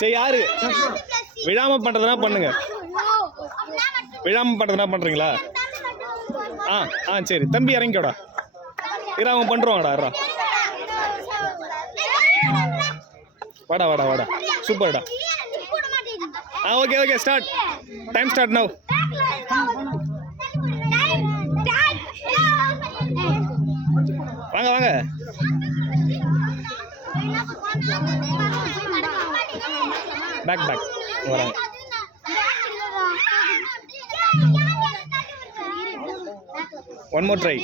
சரி யாரு விழாம பண்றதுனா பண்ணுங்க. விழாம பண்றதுனா பண்றீங்களா? சரி தம்பி இறங்கிக்கோடா. இராம பண்றோம்டா. வாடா வாடா வாடா. சூப்பர்டா. Okay start. Time start now. வாங்க பேக் வராங்க. One more try.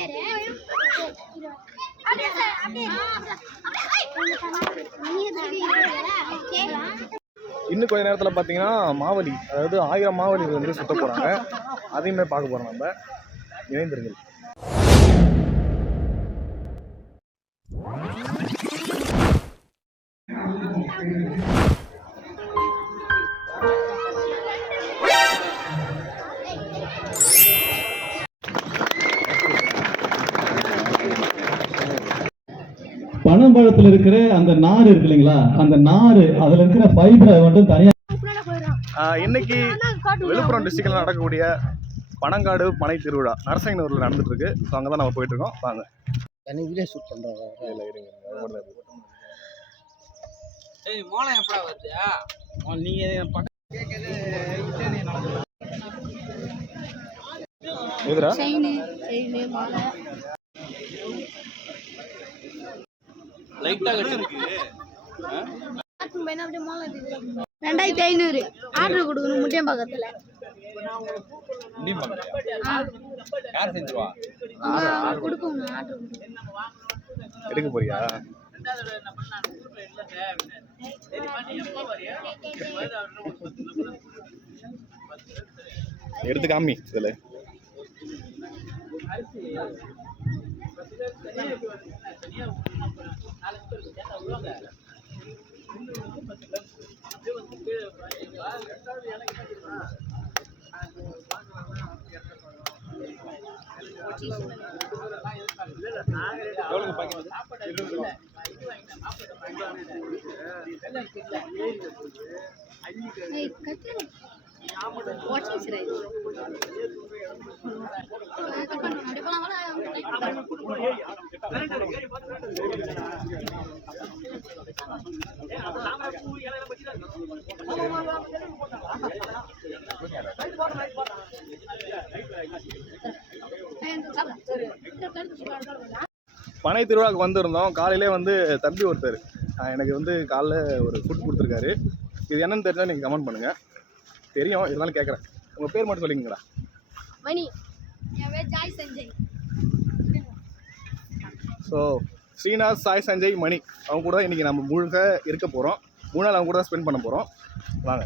இன்னும் கொஞ்ச நேரத்தில் பார்த்தீங்கன்னா மாவலி, அதாவது 1000 மாவலி வந்து சுத்த போகிறாங்க. அதையுமே பார்க்க போகிறோம். நம்ம இணைந்திருங்கள். பனம்பழத்தில் இருக்கிற அந்த நார் இருக்கு இல்லைங்களா, அந்த நார் அதுல இருக்கிற ஃபைபரை மட்டும் தனியா. இன்னைக்கு விழுப்புரம் டிஸ்ட்ரிக்ட்ல நடக்கக்கூடிய பனங்காடு பனை திருவிழா நரசிங்கனூர்ல நடந்துட்டு இருக்கு. ஸோ அங்கே தான் நம்ம போயிட்டு இருக்கோம். வாங்க. எதுரா 2500 ஆர்டர் கொடுக்கணும். முட்டியம் பக்கத்துல எடுக்க போறியா? எடுத்து காமி. இதுல பனை திருவிழாவுக்கு வந்திருந்தோம். காலையிலே வந்து தம்பி ஒருத்தர் எனக்கு வந்து காலைல ஒரு ஃபுட் கொடுத்துருக்காரு. இது என்னன்னு தெரிஞ்சால் நீங்கள் கமெண்ட் பண்ணுங்கள். தெரியும், இருந்தாலும் கேட்குறேன். உங்கள் பேர் மட்டும் சொல்லிங்களா? மணி. ஜாய் சஞ்சய். ஸோ ஸ்ரீநாத், சாய், சஞ்சய், மணி அவங்க கூட தான் இன்றைக்கி நம்ம முழுக்க இருக்க போகிறோம். 3 நாள் அவங்க கூட தான் ஸ்பெண்ட் பண்ண போகிறோம். வாங்க.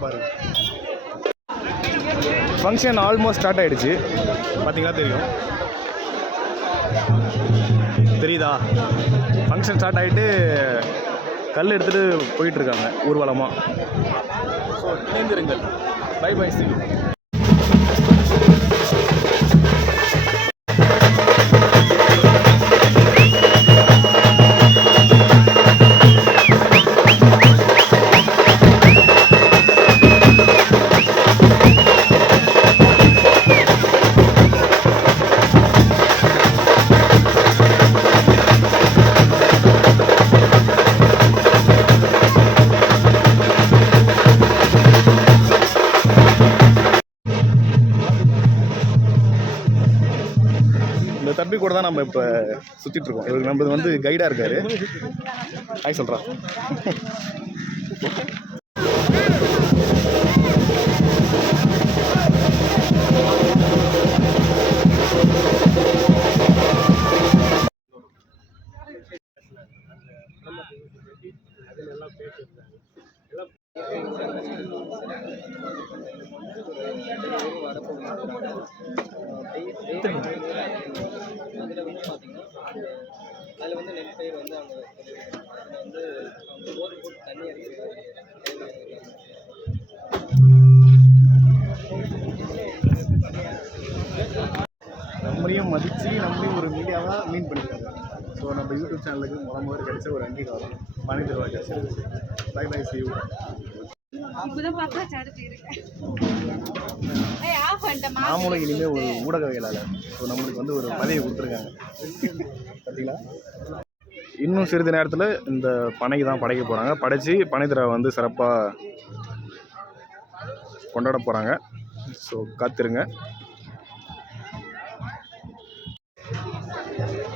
பாருங்க ஃபங்க்ஷன் ஆல்மோஸ்ட் ஸ்டார்ட் ஆகிடுச்சு. பார்த்தீங்களா தெரியும், தெரியுதா? ஃபங்க்ஷன் ஸ்டார்ட் ஆகிட்டு கல் எடுத்துகிட்டு போயிட்டுருக்காங்க ஊர்வலமாக. ஸோ இணைந்திருங்கள். Bye bye, see you. இந்த தம்பி கூட தான் நம்ம இப்போ சுற்றிட்டு இருக்கோம். இவருக்கு நம்ம வந்து கைடாக இருக்காரு. ஹாய் சொல்கிறா. அதில் வந்து நெல் பயிர் வந்து அவங்க வந்து அவங்க போர் போட்டு தண்ணி அடிக்கிறாங்க. நம்மளையும் மதித்து நம்மளையும் ஒரு மீடியாவாக மீன் பண்ணியிருக்காங்க. ஸோ நம்ம யூடியூப் சேனலுக்கு முதல்ல கிடைச்ச ஒரு அங்கீகாரம் பனை திருவிழா கிடைச்சிருக்கு. Bye bye see you. நாமளும் இனிமேல் ஒரு ஊடகவியலாளர். ஸோ நம்மளுக்கு வந்து ஒரு பதவி கொடுத்துருக்காங்க பார்த்தீங்களா. இன்னும் சிறிது நேரத்தில் இந்த பனைக்கு தான் படைக்க போகிறாங்க. படைச்சி பனை திருவிழா வந்து சிறப்பாக கொண்டாட போகிறாங்க. ஸோ காத்திருங்க.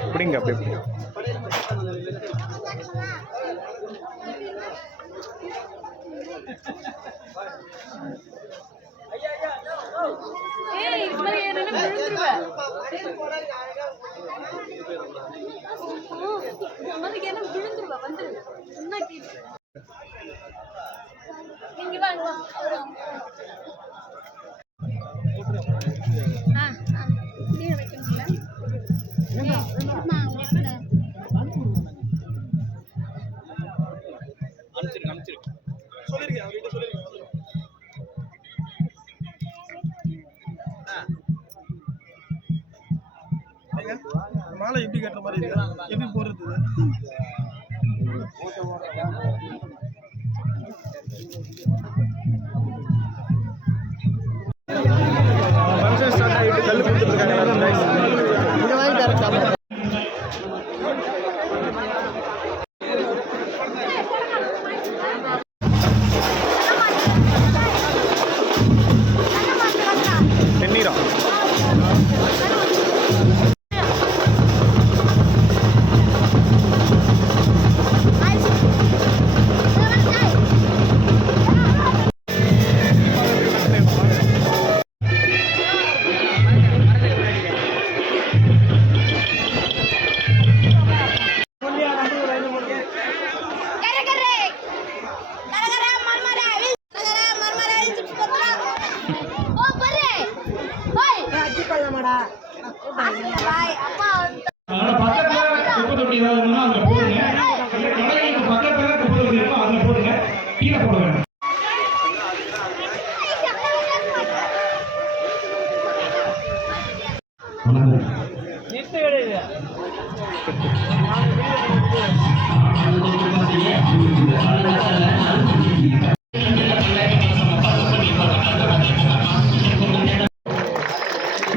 அப்படிங்க அப்படியே மாலை எப்படி கட்டுற மாதிரி எப்படி போடுறது? ஃபங்க்ஷன் ஸ்டார்ட் ஆகிட்டு கல் கொடுத்துருக்காங்க. இந்த மாதிரி கரெக்டாக தென்னீரா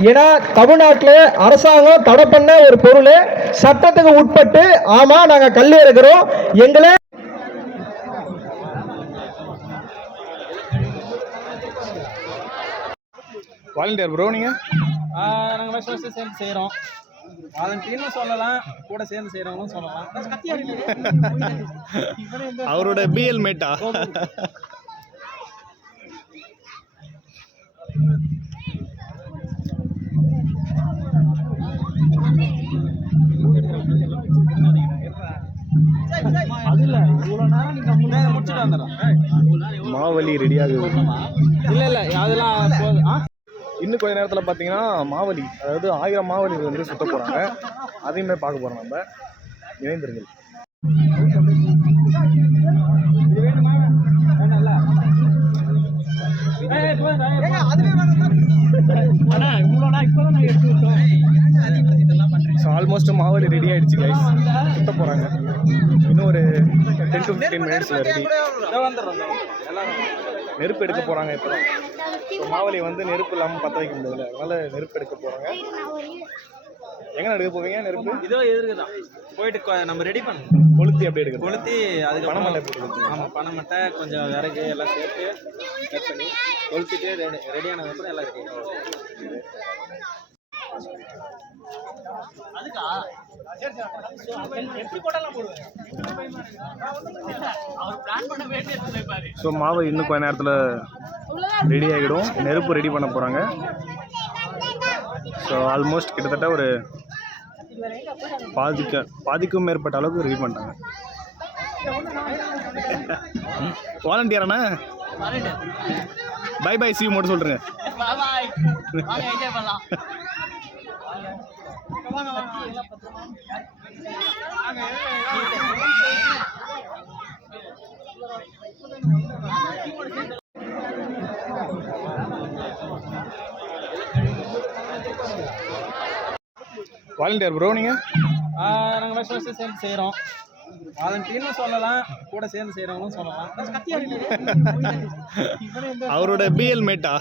ஏன்னா தமிழ்நாட்டில் அரசாங்கம் தடை பண்ண ஒரு பொருள் சட்டத்துக்கு உட்பட்டு ஆமா நாங்க கல் இறக்குறோம் எங்களை வாலண்டியர் ப்ரோ. நீங்கள் நாங்கள் வருஷம் சேர்ந்து செய்கிறோம். வாலண்டியர்னு சொல்லலாம், கூட சேர்ந்து செய்கிறவங்களும் சொல்லலாம். அவரோட பிஎல் மேட்டா? மாவலி ரெடியாக இல்லை அதெல்லாம் இன்னும் கொஞ்ச நேரத்தில் பார்த்தீங்கன்னா மாவலி, அதாவது 1000 மாவலி வந்து சுத்த போகிறாங்க. அதையுமே பார்க்க போகிறோம். நம்ம இணைந்திருங்கள். ஸோ ஆல்மோஸ்ட் மாவலி ரெடி ஆகிடுச்சு கைஸ். சுத்த போகிறாங்க. இன்னும் ஒரு 10 to 15 மினிட்ஸில் ரெடி. நெருப்பு எடுக்க போகிறாங்க. இப்போ தான் மாவலி வந்து நெருப்பு இல்லாமல் பற்ற வைக்க முடியல, அதனால் நெருப்பு எடுக்க போகிறாங்க. எங்கே எடுக்க போவீங்க நெருப்பு? இதோ எதிர்க்கு தான் போயிட்டு நம்ம ரெடி பண்ணணும். கொளுத்தி அப்படி எடுக்கணும். கொளுத்தி அதுக்கு பனைமட்டை போட்டு. ஆமாம், பனைமட்டை கொஞ்சம் விறகு எல்லாம் சேர்த்து கட் பண்ணி கொளுத்திட்டு ரெடியானதுக்கப்புறம் எல்லாம் ரெடி. ஸோ மாவு இன்னும் கொஞ்ச நேரத்தில் ரெடி ஆகிடும். நெருப்பு ரெடி பண்ண போகிறாங்க. ஸோ ஆல்மோஸ்ட் கிட்டத்தட்ட ஒரு பாதிக்கும் மேற்பட்ட அளவுக்கு ரெடி பண்ணிட்டாங்க. வாலண்டியராண்ணா பை பை சி மட்டும் சொல்கிறேங்க. வாலண்டியர் ப்ரோ நீங்கள் நாங்கள் வருஷம் சேர்ந்து செய்கிறோம். வாலண்டியர்னு சொல்லலாம், கூட சேர்ந்து செய்கிறவங்களும் சொல்லலாம். அவரோட பிஎல் மேட்டா?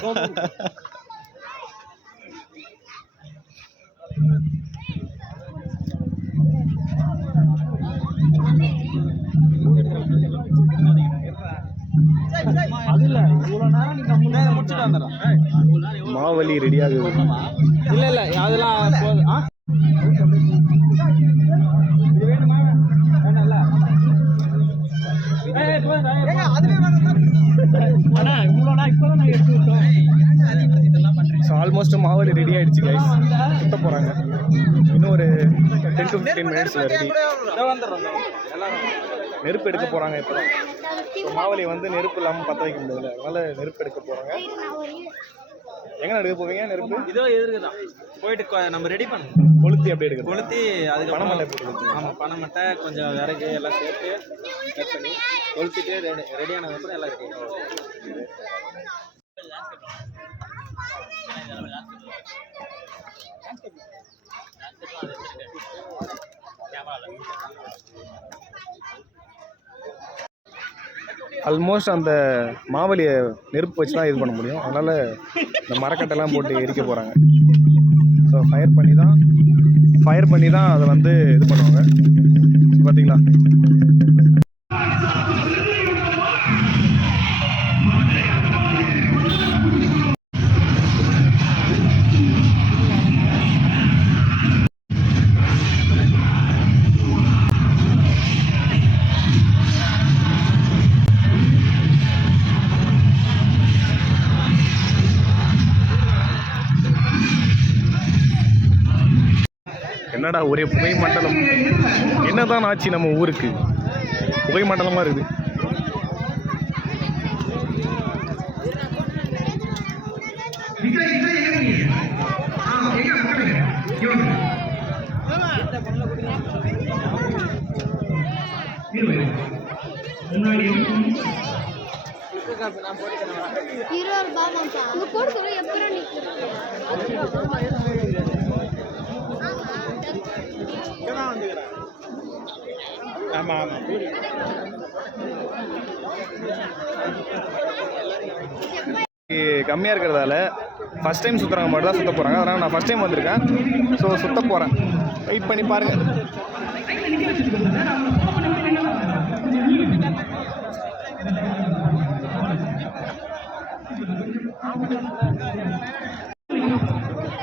முடிச்சுட்டு வந்துடும். மாவலி ரெடியாகுது. இல்லை இல்லை அதெல்லாம் போதும். இது வேணுமா? வேணாம்ல. ஸோ ஆல்மோஸ்ட் மாவலி ரெடி ஆகிடுச்சு கைஸ். சுத்த போகிறாங்க. இன்னும் ஒரு 10 to 15 மினிட்ஸில் ரெடி. நெருப்பு எடுக்க போகிறாங்க. இப்போ மாவலி வந்து நெருப்பு இல்லாமல் பற்ற வைக்க முடியல, அதனால நெருப்பு எடுக்க போகிறாங்க. எங்கே எடுக்க போவீங்க நெருப்பு? இதோ எதிர்க்குதான் போயிட்டு நம்ம ரெடி பண்ணணும். கொளுத்தி அப்படி எடுக்க கொளுத்தி அதுக்கு பணமட்டை போட்டு. ஆமாம், பனைமட்டை கொஞ்சம் விறகு எல்லாம் சேர்த்து கட் பண்ணி கொளுத்திட்டு ரெடியானதுக்கப்புறம் எல்லாம் ரெடி. ஆல்மோஸ்ட் அந்த மாவலியை நெருப்பு வச்சு தான் இது பண்ண முடியும், அதனால் இந்த மரக்கட்டெல்லாம் போட்டு எரிக்க போகிறாங்க. ஸோ ஃபயர் பண்ணி தான் அதை வந்து இது பண்ணுவாங்க. பார்த்தீங்களா? என்னடா ஒரே புகை மண்டலம், என்னதான் ஆச்சு நம்ம ஊருக்கு? புகை மண்டலமாக இருக்குது. கம்மியாக இருக்கிறதால ஃபஸ்ட் டைம் சுற்றுறவங்க மட்டும் தான் சுற்ற போகிறாங்க. அதனால் நான் ஃபஸ்ட் டைம் வந்திருக்கேன். ஸோ சுற்ற போகிறேன். வெயிட் பண்ணி பாருங்கள்.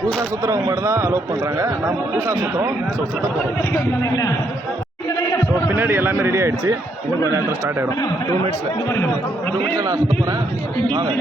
புதுசாக சுற்றுறவங்க மட்டும் தான் அலோவ் பண்ணுறாங்க. நம்ம புதுசாக சுற்றுறோம். ஸோ சுற்ற போகிறோம். ஸோ பின்னாடி எல்லாமே ரெடி ஆகிடுச்சு. இன்னும் கொஞ்சம் நேரத்தில் ஸ்டார்ட் ஆகிடும். 2 மினிட்ஸில் நான் சுற்ற போகிறேன். வாங்க.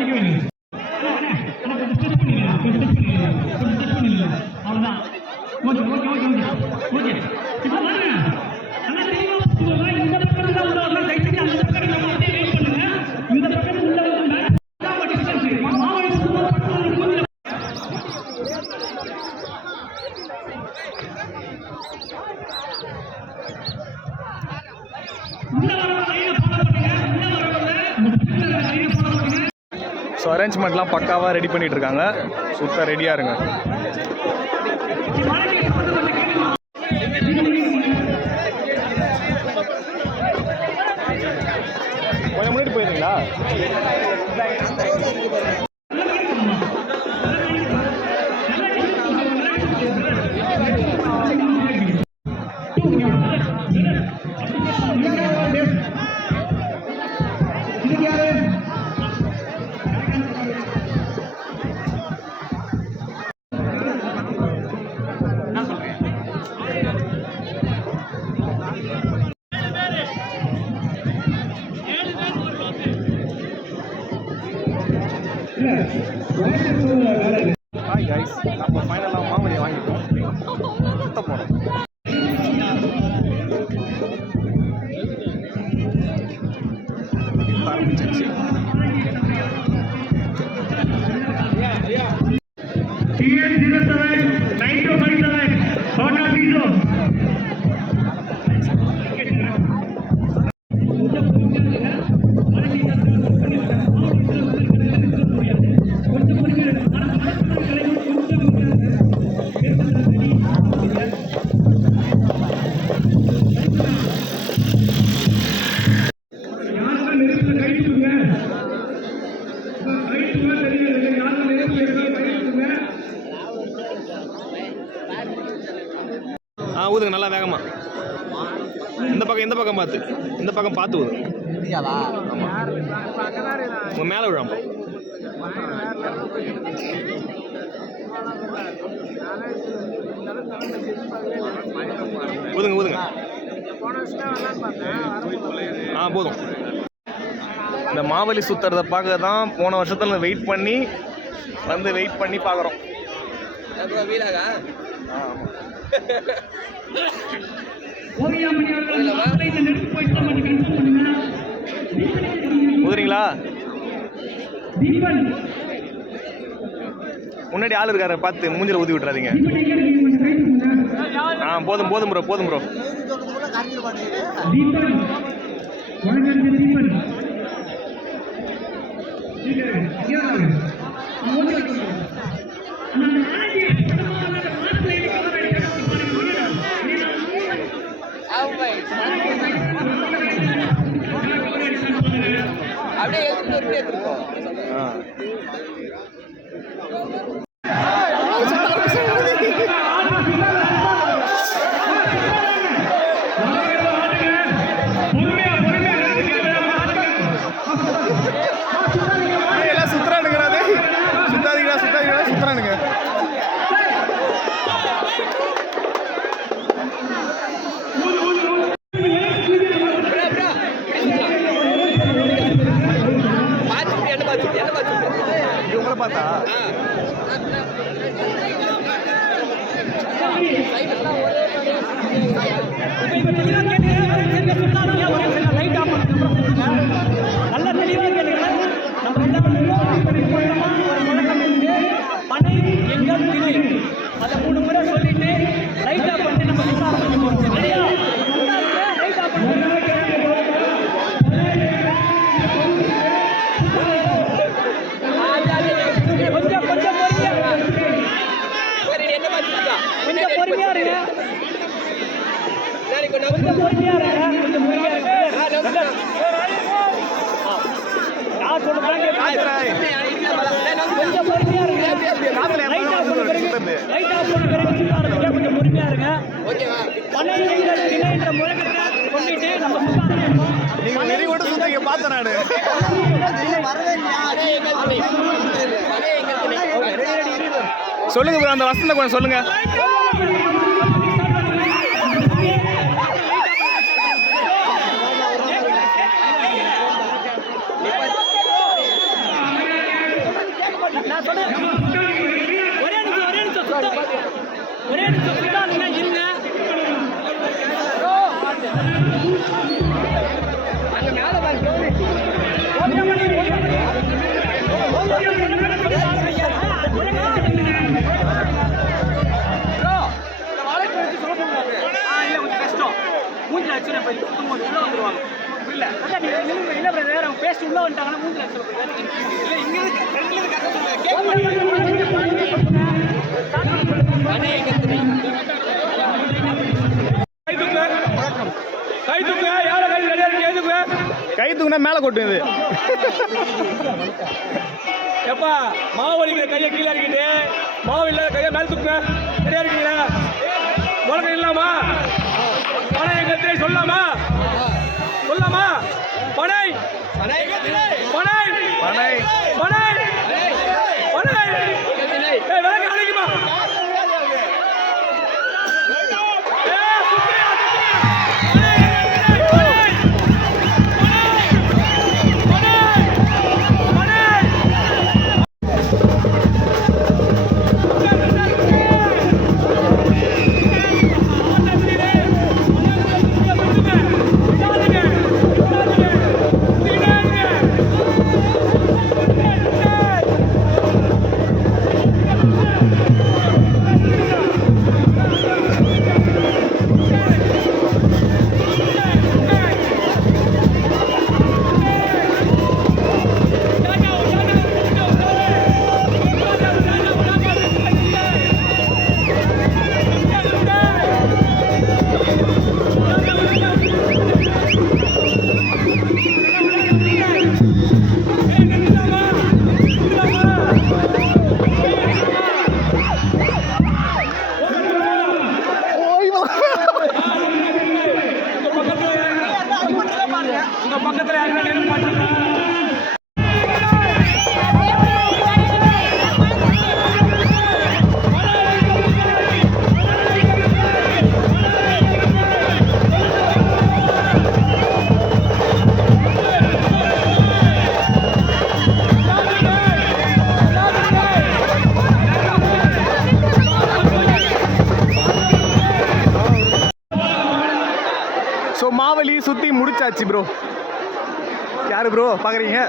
ஸோ அரேஞ்ச்மெண்ட்லாம் பக்காவாக ரெடி பண்ணிகிட்டு இருக்காங்க. சுத்த ரெடியாக இருங்க. கொஞ்சம் முன்னாடி போயிருங்களா? ஹாய் கைஸ், நம்ம ஃபைனலாக மாவலியை வாங்கிட்டோம். சுத்த போகிறோம். ஆரம்பிச்சிருச்சு. இந்த பக்கம் பார்த்து, இந்த பக்கம் பார்த்து ஊது. உங்க மேலே விழாம ஊதுங்க. போதும். இந்த மாவலி சுத்துறத பார்க்க தான் போன வருஷத்துல வெயிட் பண்ணி பார்க்குறோம். வீடாகா ஊதுறீங்களா? முன்னாடி ஆள் இருக்காரு, பார்த்து மூஞ்சில ஊதி விட்டுறாதீங்க. போதும் ப்ரோ. அப்படியே எடுத்துருக்கோம். எல்லாம் சுத்துறானுங்கிறாரு. சுத்துறானுங்க. இவங்கள பார்த்தா நல்ல தெளிவாக கேளுங்க. நம்ம பனை எங்கள் திணை அதை 3 முறை சொல்லிட்டு ரைட் ஆஃப் பண்ணிட்டு நம்ம சுத்த ஆரம்பிக்க போறோம். சரியா? ரைட் ஆஃப் பண்ணி கொஞ்சம் பொறுமையா இருங்க. கொஞ்சம் பொறுமையா இருங்க. நான் சொல்றேன் கொஞ்சம் பொறுமையா இருங்க. ரைட் ஆஃப் பண்ண பிறகு சுத்த ஆரம்பிக்க கொஞ்சம் பொறுமையா இருங்க. பனை எங்கள் திணை என்ற முழக்கத்தை சொல்லிட்டு நம்ம சுத்த ஆரம்பிப்போம். நீங்க வெறி கூட சுத்தீங்க பார்த்தேன் நானு. சொல்லுங்க ப்ரோ, அந்த வசந்த கொஞ்சம் சொல்லுங்க. நான் சொல்றேன் ஒரே நிமிஷம் சுத்தாதுங்க இருங்க. மூஞ்சில் ஆக்சுவலி இப்போ சுத்தம் உள்ள வந்துருவாங்க. புரியல இல்லை வேற அவங்க பேஸ்ட் உள்ள வந்துட்டாங்கன்னா மூஞ்சில் ஆக்சுவலி இல்லை இங்கே கை தூக்குனா மேலே கொட்டுது. எப்பா மாவு அடிக்கிற கையை கீழே அடிக்கிட்டு மாவு இல்லாத கையை மேலே தூக்குங்க. சரியா இருக்கீங்களா? முழக்கம் இல்லாமா? பனை எங்க சொல்லாமா? பனை விளக்கு அடிக்குமா? பக்கத்துல யாருன்னா நின்னு பாத்துருக்கா? ஸோ மாவலி சுற்றி முடிச்சாச்சு ப்ரோ. யாரு ப்ரோ பார்க்குறீங்க?